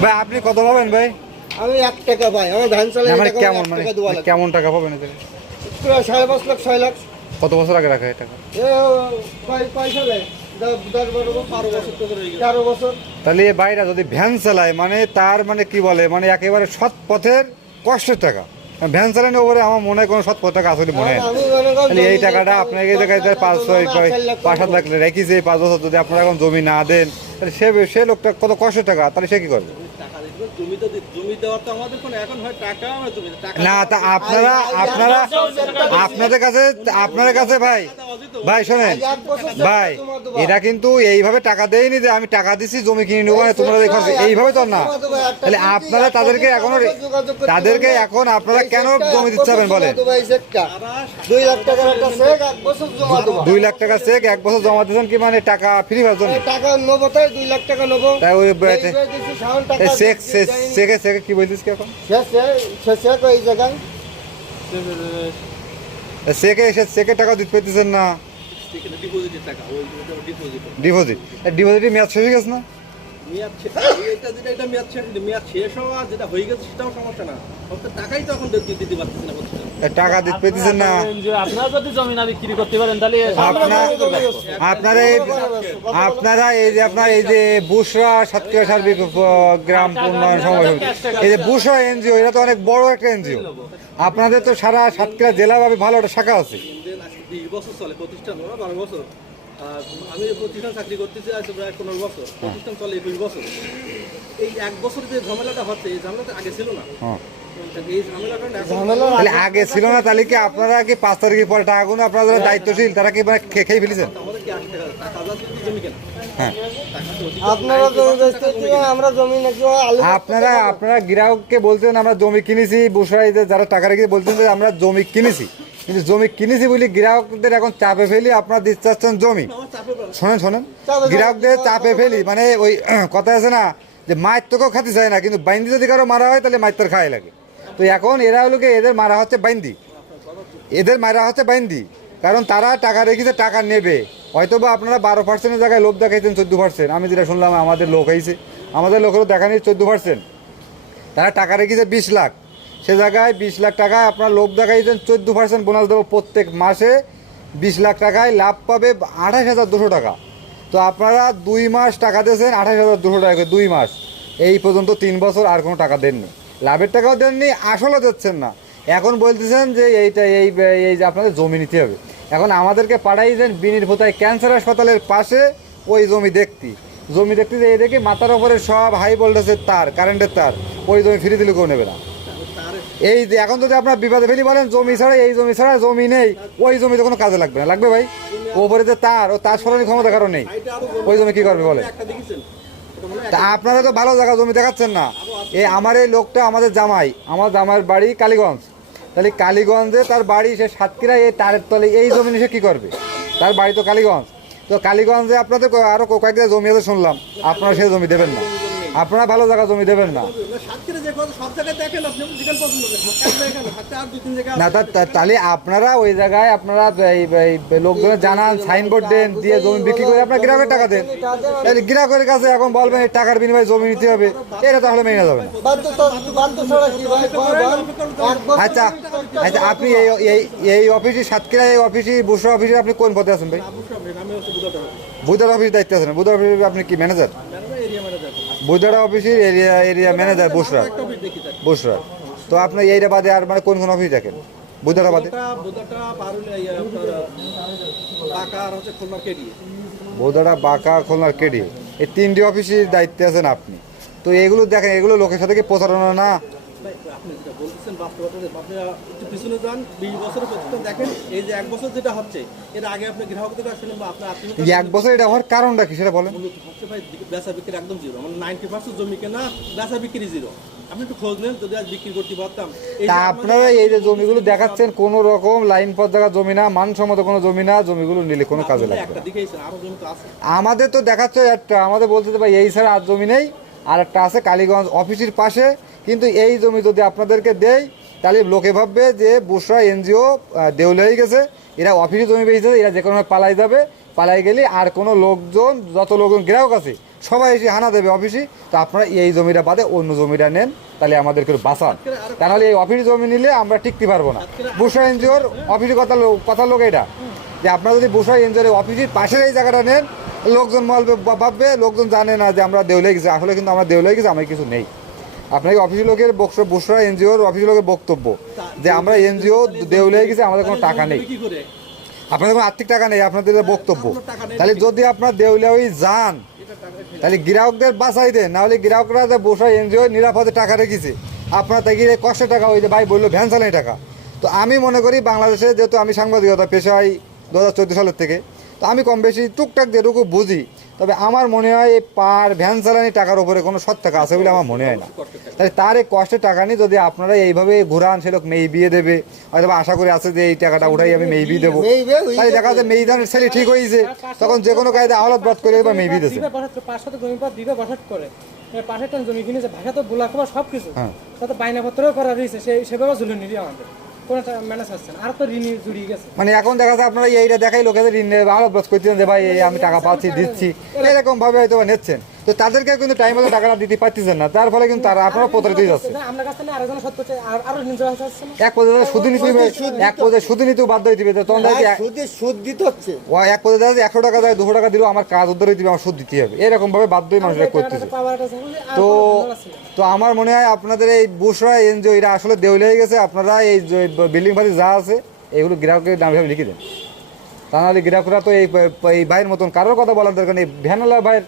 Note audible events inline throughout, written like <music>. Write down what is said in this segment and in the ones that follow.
ভাই আপনি কত পাবেন ভাই? আমি এক টাকা পাই। আমার ভ্যান না, চালাই মানে কেমন মানে কেমন টাকা পাবেন? সাড়ে পাঁচ লাখ ছয় লাখ। কত বছর আগে রাখা এই টাকা এ কয়- কয় সালে দশ দশ বারো বছর বারো বছর তেরো বছর। তাহলে এ ভাইরা যদি ভ্যান চালায় মানে তার মানে কি বলে? মানে একেবারে সৎ পথের কষ্টের টাকা। ভ্যান চালানোর ওপরে আমার মনে হয় কোনো সৎ পথ টাকা আসলে মনে হয় মনে তাহলে এই টাকাটা আপনাকে দেখায় পাঁচ ছয় ছয় পাঁচ সাত লাখ রেখেছে এই পাঁচ বছর যদি আপনারা এখন জমি না দেন তাহলে সে সে লোকটা কত কষ্ট টাকা তাহলে সে কি করবে? টাকা দিতে জমি তো দি- জমি দেওয়ার তো আমাদের কোনো এখন হয় টাকা আমরা জমি টাকা না তা আপনারা আপনারা আপনাদের কাছে আপনাদের কাছে ভাই ভাই শোনেন। ভাই এটা কিন্তু এইভাবে টাকা দেয়নি যে আমি টাকা দিছি জমি কিনে নেব না তোমরা এই খরচ এইভাবে তো না। তাহলে আপনারা তাদেরকে এখন তাদেরকে এখন আপনারা কেন জমি দিতে হবেন বলেন? দুই লাখ টাকা চেক এক বছর জমা দিয়েছেন কি মানে টাকা ফ্রি পাওয়ার জন্য? টাকা নেব তাই দুই লাখ টাকা নেব। তাই ওই চেক চেকে চেকে কি বলছিস কি এখন? সে চেক এই জায়গায়। চেকে এসে চেকে টাকা দিতে পেতেছেন না। ওই ডিপোজিট ডিপোজিট মেয়াদ শেষ হয়ে গেছে না? মেয়াদ শেষ এটা যেটা এটা মেয়াদ শেষ মেয়াদ শেষ হওয়া যেটা হয়ে গেছে সেটাও সমস্যা না। টাকাই তো এখন দিতে দিতে না টাকা দিতে পেতেছেন না। আপনারা যদি জমি না বিক্রি করতে পারেন তাহলে আপনার আপনারা এই যে আপনার এই যে বুসরা সাতক্ষীরা সার্বিক গ্রাম উন্নয়ন সমাজ এই যে বুসরা এনজিও এটা তো অনেক বড় একটা এনজিও। আপনাদের তো সারা সাতক্ষীরা জেলাভাবে ভালো একটা শাখা আছে। বিশ বছর চলে প্রতিষ্ঠান বারো বছর। আমি প্রতিষ্ঠান চাকরি করতেছি আজ প্রায় পনেরো বছর। প্রতিষ্ঠান চলে একুশ বছর। এই এক বছর যে ঝামেলাটা হচ্ছে এই ঝামেলাটা আগে ছিল না। হ্যাঁ। এই ঝামেলাটা এখন- ঝামেলা তাহলে আগে ছিল না তাহলে কি আপনারা কি পাঁচ তারিখের পরে টাকাগুলো আপনারা যারা দায়িত্বশীল তারা কি মানে খেয়ে ফেলেছেন? টাকা? টাকা হ্যাঁ। টাকা আপনারা জমি আমরা জমি নাকি ওই আলু আপনারা আপনারা গ্রাহককে বলছেন আমরা জমি কিনেছি বুসরাই যে যারা টাকা রেখে বলছেন যে আমরা জমি কিনেছি। কিন্তু জমি কিনেছি বলি গ্রাহকদের এখন চাপে ফেলি আপনারা দিতে চাচ্ছেন জমি। শোনেন শোনেন। গ্রাহকদের চাপে ফেলি। মানে ওই <clears throat> কথা আছে না যে মায়ের তোকেও খাতে চায় না কিন্তু বাইন্দি যদি কারও মারা হয় তাহলে মায়ের তোর খায় লাগে। তো এখন এরা হলো এদের মারা হচ্ছে বাইন্দি। এদের মারা হচ্ছে বাইন্দি। কারণ তারা টাকা রেখেছে টাকা নেবে। হয়তো বা আপনারা বারো পার্সেন্টের জায়গায় লোভ দেখাইছেন চোদ্দ পার্সেন্ট আমি যেটা শুনলাম আমাদের লোক হয়েছে। আমাদের লোকেরও দেখা নেই চোদ্দ পার্সেন্ট তারা টাকা রেখেছে বিশ লাখ। সে জায়গায় বিশ লাখ টাকায় আপনার লোভ দেখাইছেন, চোদ্দ পার্সেন্ট বোনাস দেবো প্রত্যেক মাসে। বিশ লাখ টাকায় লাভ পাবে আঠাশ হাজার দুশো টাকা। তো আপনারা দুই মাস টাকা দিয়েছেন আঠাশ হাজার দুশো টাকা দুই মাস। এই পর্যন্ত তিন বছর আর কোনো টাকা দেননি। লাভের টাকাও দেননি, আসলও দিচ্ছেন না। এখন বলতেছেন যে এইটা এই এই যে আপনাদের জমি নিতে হবে। এখন আমাদেরকে পাঠাইছেন বিনির ভোতায় ক্যান্সার হাসপাতালের পাশে ওই জমি দেখতি। জমি দেখতে যে এই দেখি মাথার ওপরে সব হাই ভোল্টেজের তার কারেন্টের তার। ওই জমি ফিরে দিলে কেউ নেবে না। এই যে, এখন যদি আপনার বিবাদে ফেলি বলেন, জমি ছাড়া, এই জমি ছাড়া জমি নেই, ওই জমি তো কোনো কাজে লাগবে না। লাগবে ভাই? ওপরে যে তার, ও তার সরানি ক্ষমতা কারণ নেই। ওই জমি কি করবে বলে তা আপনারা তো ভালো জায়গা জমি দেখাচ্ছেন না। এই আমার এই লোকটা আমাদের জামাই, আমার জামাইয়ের বাড়ি কালীগঞ্জ। তাহলে কালীগঞ্জে তার বাড়ি সে সাতক্ষীরা, এই তারের তলে এই জমি সে কী করবে? তার বাড়ি তো কালীগঞ্জ। তো কালীগঞ্জে আপনাদের ক- আরও কয়েকটা জমি আছে শুনলাম। আপনারা সেই জমি দেবেন না। আপনারা ভালো জায়গা জমি দেবেন না। না, তাহলে আপনারা ওই জায়গায় আপনারা এই এই জানান সাইনবোর্ড দেন দিয়ে জমি বিক্রি করে আপনার গ্রাহকের টাকা দেন। তাহলে গ্রাহকের কাছে এখন বলবেন টাকার বিনিময়ে জমি নিতে হবে। এটা তাহলে মেনে যাবে আচ্ছা আচ্ছা আপনি এই এই অফিসে সাতক্ষীরা এই অফিসে বুসরা অফিসে আপনি কোন পদে আছেন ভাই? বুধারা অফিস দায়িত্বে আছেন। বুধারা অফিসে আপনি কি ম্যানেজার বুধারা অফিসের এরিয়া এরিয়া ম্যানেজার বসরা। বুসরা। তো আপনার এইটা বাদে আর মানে কোন কোন অফিস দেখেন? বুধারা বাদে? বৌদারা বাঁকা খুলনার কেডি এই তিনটি অফিসের দায়িত্বে আছেন আপনি। তো এগুলো দেখেন এগুলো লোকের সাথে কি প্রচারণা না আপনি যেটা বলতেছেন বাস্তবতা যে আপনি একটু পিছনে যান বিশ বছরের প্রতিষ্ঠান দেখেন এই যে এক বছর যেটা হচ্ছে এর আগে আপনি গ্রাহকদের বা আপনার আত্মীয় এক বছর এটা হওয়ার কারণটা কি সেটা বলেন? হচ্ছে ভাই বেচা বিক্রি একদম জিরো আমার নাইনটি পার্সেন্ট জমি কেনা বেচা বিক্রি জিরো আপনি একটু খোঁজ নেন যদি আজ বিক্রি করতে পারতাম তা আপনারা এই যে জমিগুলো দেখাচ্ছেন কোন রকম লাইন পথ জায়গা জমি না মানসম্মত কোনো জমি না জমিগুলো নিলে কোনো কাজে আপনারা লাগবে আমাদের তো দেখাচ্ছে একটা আমাদের বলতে ভাই এই ছাড়া আর জমি নেই। আর একটা আছে কালীগঞ্জ অফিসের পাশে। কিন্তু এই জমি যদি আপনাদেরকে দেই, তাহলে লোকে ভাববে যে বুসরা এনজিও দেউলে হয়ে গেছে। এরা অফিসে জমি পেয়েছে এরা যে কোনোভাবে পালাই যাবে। পালাই গেলে আর কোনো লোকজন, যত লোকজন গ্রাহক আছে, সবাই এসে হানা দেবে অফিসে। তো আপনারা এই জমিটা বাদে অন্য জমিটা নেন, তাহলে আমাদেরকে বাঁচান। তা নাহলে এই অফিস জমি নিলে আমরা টিকতে পারব না। বুসরা এনজিওর অফিসে কথা কথা লোক এটা। যে আপনারা যদি বুসরা এনজিওর অফিসের পাশের এই জায়গাটা নেন লোকজন বলবে ভাববে, লোকজন জানে না যে আমরা দেউলে গেছি। আসলে কিন্তু আমরা দেউলে গেছি আমার কিছু নেই। আপনাকে অফিস লোকের বুসরা এনজিওর অফিসি লোকের বক্তব্য, যে আমরা এনজিও দেউলে গেছি, আমাদের কোনো টাকা নেই। আপনাদের কোনো আর্থিক টাকা নেই, আপনাদের বক্তব্য। তাহলে যদি আপনার দেউলিয়া ওই যান, তাহলে গ্রাহকদের বাঁচাই দেন, নাহলে গ্রাহকরা যে বসে এনজিও নিরাপদে টাকা রেখেছে, আপনার তাকে কষ্টের টাকা, ওই যে ভাই বলল, ভ্যান চালানি টাকা। তো আমি মনে করি, বাংলাদেশে যেহেতু আমি সাংবাদিকতা পেশায় দু হাজার চোদ্দ সালের থেকে তো আমি কম বেশি টুকটাক যেটুকু বুঝি তবে আমার মনে হয় এই পার ভ্যান চালানি টাকার উপরে কোনো সৎ টাকা আছে বলে আমার মনে হয় না। তাহলে তার এই কষ্টের টাকা নিয়ে যদি আপনারা এইভাবে ঘুরান সে লোক মেয়ে বিয়ে দেবে হয়তো বা আশা করে আছে যে এই টাকাটা উঠাই আমি মেয়ে বিয়ে দেবো। তাই দেখা যায় মেয়ে ধানের ছেলে ঠিক হয়েছে তখন যে কোনো কায়দা আওলাদ বাদ করে বা মেয়ে বিয়ে দিয়েছে। শত জমি কিনেছে ভাষা তো বোলা সব কিছু হ্যাঁ। তাতে বাইনা পত্রও করা রয়েছে সেভাবে ঝুলে নিলি আমাদের। কোনো ম্যানেজ হচ্ছে না। আর তো ঋণ জুড়িয়ে গেছে। মানে এখন দেখা যাচ্ছে আপনারা এইটা দেখাই লোকেদের ঋণ নেবে আরও করছেন যে ভাই আমি টাকা পাচ্ছি দিচ্ছি। এরকম ভাবে হয়তো নিচ্ছেন। তো তাদেরকে কিন্তু টাইম মতো টাকাটা দিতে পারতেছেন না। তার ফলে কিন্তু তারা আপনারা প্রতারিত হয়ে যাচ্ছে। এক পর্যায়ে সুদ নিতে এক পর্যায়ে সুদ নিতেও বাধ্য হইতে হবে তখন যায় সুদ দিতে হচ্ছে। ও এক পর্যায়ে একশো টাকা দেয় দুশো টাকা দিলেও আমার কাজ উদ্ধার হইতে হবে আমার সুদ দিতে হবে। এরকম ভাবে বাধ্যই মানুষরা করতেছে। তো। তো আমার মনে হয় আপনাদের এই বুসরা এনজিও এরা আসলে দেউলে হয়ে গেছে। আপনারা এই বিল্ডিং ফাতি যা আছে এগুলো গ্রাহকের নাম ভাবে লিখে দেন। তা নাহলে গ্রাহকরা তো এই এই ভাইয়ের মতন কারোর কথা বলার দরকার নেই। ভ্যানালা ভাইয়ের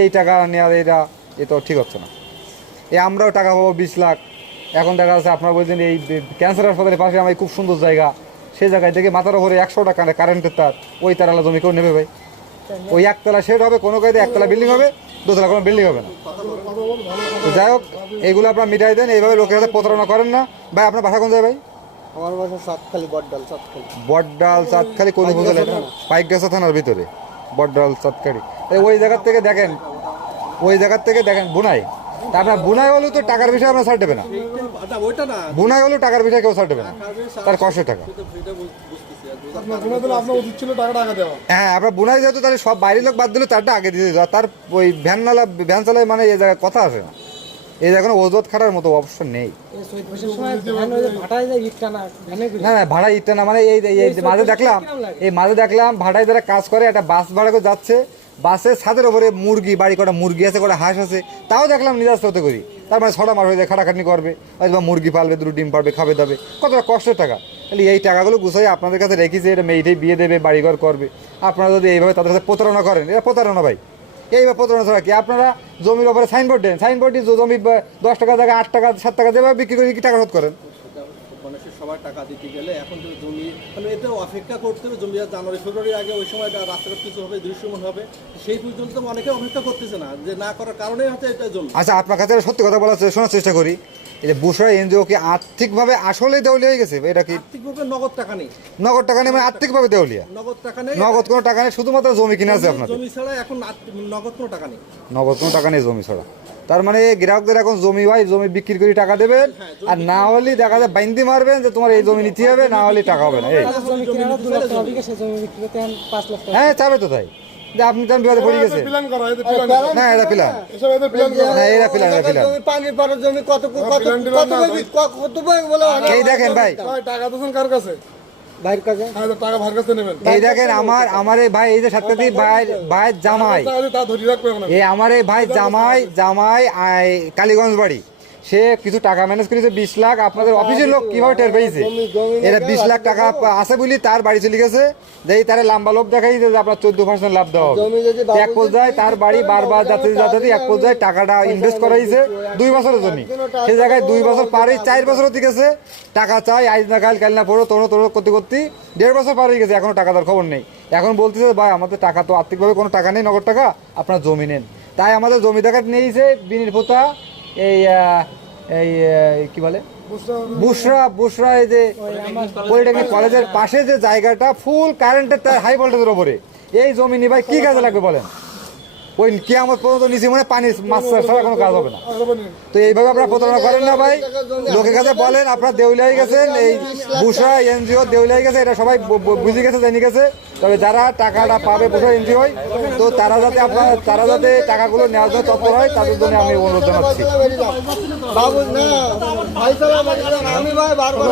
এই টাকা নেওয়ার এটা এ তো ঠিক হচ্ছে না। এই আমরাও টাকা পাবো বিশ লাখ। এখন দেখা যাচ্ছে আপনারা বলছেন এই ক্যান্সার হাসপাতালের পাশে আমার খুব সুন্দর জায়গা। সেই জায়গায় দেখে মাথার ওপরে একশো টাকা কারেন্টের তার। ওই তারালা জমি কেউ নেবে ভাই। ওই একতলা শেড হবে কোনো কায়দে একতলা বিল্ডিং হবে দোতলা কোনো বিল্ডিং হবে না। যাই হোক এইগুলো আপনার মিটাই দেন এইভাবে লোকের হাতে প্রতারণা করেন না। ভাই আপনার বাসা কোন যায় ভাই? আমার বাসা সাতখালি বড্ডাল সাতখালি। বটডাল চাঁদখালি কোন এটা পাইকগাছা থানার ভিতরে। বটডাল চটকারি। এই ওই জায়গার থেকে দেখেন ওই জায়গার থেকে দেখেন বুনাই। আপনার বুনাই হলেও তো টাকার বিষয়ে আপনার ছাড় দেবে না। এইটা- না, ওইটা না। বুনাই হলেও টাকার বিষয়ে কেউ ছাড় দেবে না। তার কষ্ট টাকা। সেটা- সেটা বুঝ- বুঝতেছি আর বুঝতে- আপনার গুণা দিলে আপনার উচিত ছিল টাকা টাকা দেওয়া। হ্যাঁ আপনার বুনাই যেহেতু তাহলে সব বাইরের লোক বাদ দিলে তারটা আগে দিয়ে দিত। তার ওই ভ্যান নালা ভ্যান চালায় মানে এই জায়গায় কথা আসে না। এই কোনো ওজত খাটার মতো অপশন নেই। না না ভাড়া ইটটা না মানে এই মাঝে দেখলাম এই মাঝে দেখলাম ভাড়ায় যারা কাজ করে একটা বাস ভাড়া করে যাচ্ছে বাসের ছাদের উপরে মুরগি বাড়ি কটা মুরগি আছে কটা হাঁস আছে তাও দেখলাম নিরাশ হতে করি। তার মানে ছটা মাস হয়ে যায় খাটাখাটনি করবে হয়তো বা মুরগি পালবে দুটো ডিম পারবে খাবে দাবে কতটা কষ্টের টাকা। তাহলে এই টাকাগুলো গুছাই আপনাদের কাছে রেখেছে এটা মেয়েটাই বিয়ে দেবে বাড়িঘর করবে। আপনারা যদি এইভাবে তাদের সাথে প্রতারণা করেন এটা প্রতারণা ভাই। এইভাবে প্রতারণা ছাড়া কি? আপনারা জমির ওপরে সাইনবোর্ড দেন। সাইনবোর্ড দিয়ে জমি দশ টাকা জায়গায় আট টাকা, সাত টাকা দেবে বিক্রি করে কি টাকা শোধ করেন? সবার টাকা দিতে গেলে এখন তো জমি মানে এতে অপেক্ষা করতে হবে জমি জানুয়ারি ফেব্রুয়ারি আগে ওই সময় রাস্তাঘাট কিছু হবে দৃশ্যমান হবে সেই পর্যন্ত অনেকে অপেক্ষা করতেছে না যে না করার কারণেই হচ্ছে এটা জমি। আচ্ছা আপনার কাছে সত্যি কথা বলার শোনার চেষ্টা করি বুসরা এনজিও কি আর্থিকভাবে আসলে দেউলিয়া হয়ে গেছে? এটা কি আর্থিকভাবে নগদ টাকা নেই। নগদ টাকা নেই মানে আর্থিকভাবে দেউলিয়া? নগদ টাকা নেই। নগদ কোনো টাকা নেই শুধুমাত্র জমি কিনে আছে আপনাদের জমি ছাড়া এখন নগদ কোনো টাকা নেই। নগদ কোনো টাকা নেই জমি ছাড়া। তার মানে গ্রাহকদের এখন জমি হয় জমি বিক্রি করে টাকা দেবেন। আর না হলে দেখা যায় বাইন্দি মারবেন যে তোমার এই জমি নিতে হবে না হলে টাকা হবে না। হ্যাঁ চাবে তো তাই। আপনি তো বিবাদে পড়ে গেছে। প্ল্যান করা প্ল্যান না এটা পিলান এসব প্ল্যান করা। না এরা পিলান এরা পিলান জমি পানি পাড়ার জমি কত কত কত না, বই ক- কত বলে এই দেখেন ভাই। ভাই, টাকা দিয়েছেন কার কাছে? ভাইয়ের কাছে হ্যাঁ টাকা ভার কাছে নেবেন। এই দেখেন আমার আমার এই ভাই এই যে সাতকাতি ভাই ভাইয়ের জামাই। এই আমার এই ভাই জামাই জামাই কালীগঞ্জ বাড়ি। সে কিছু টাকা ম্যানেজ করেছে বিশ লাখ। আপনাদের অফিসের লোক কীভাবে টের পেয়েছে? এটা বিশ লাখ টাকা আছে বলি তার বাড়ি চলে গেছে। যেই তারা লম্বা লোভ দেখাই যে আপনার চোদ্দ পার্সেন্ট লাভ দেওয়া হবে। এক পর্যায়ে তার বাড়ি বারবার যাতে যাতে এক পর্যায়ে টাকাটা ইনভেস্ট করাইছে দুই বছরের জন্য সে জায়গায় দুই বছর পারে চার বছরও ঠিক আছে। টাকা চাই আজ না কাল কাল না পড়ো তোড়ো তোড়ো করতে করতে দেড় বছর পার হয়ে গেছে এখনও টাকা দেওয়ার খবর নেই। এখন বলতেছে ভাই আমাদের টাকা তো আর্থিকভাবে কোনো টাকা নেই নগদ টাকা আপনার জমি নেন। তাই আমাদের জমি দেখাট নিয়েছে বিনির পোতা। এই এই কি বলে? বুসরা বুসরা এই যে পলিটেকনিক কলেজের পাশে যে জায়গাটা ফুল কারেন্টের তার হাই ভোল্টেজের ওপরে এই জমি নিয়ে ভাই কি কাজে লাগবে বলেন? ওই কিয়ামত পর্যন্ত নিচে মানে পানি মাছ ছাড়া কোনো কাজ হবে না। তো এইভাবে আপনারা প্রতারণা করেন না ভাই। লোকের কাছে বলেন আপনারা দেউলিয়া হয়ে গেছেন এই বুসরা এনজিও দেউলিয়া হয়ে গেছে এটা সবাই বুঝে গেছে জেনে গেছে। তবে যারা টাকাটা পাবে বুসরা এনজিও তো তারা যাতে আপনার তারা যাতে টাকাগুলো নেওয়ার জন্য তৎপর হয় তাদের জন্য আমি অনুরোধ জানাচ্ছি। আমি ভাই বারবার।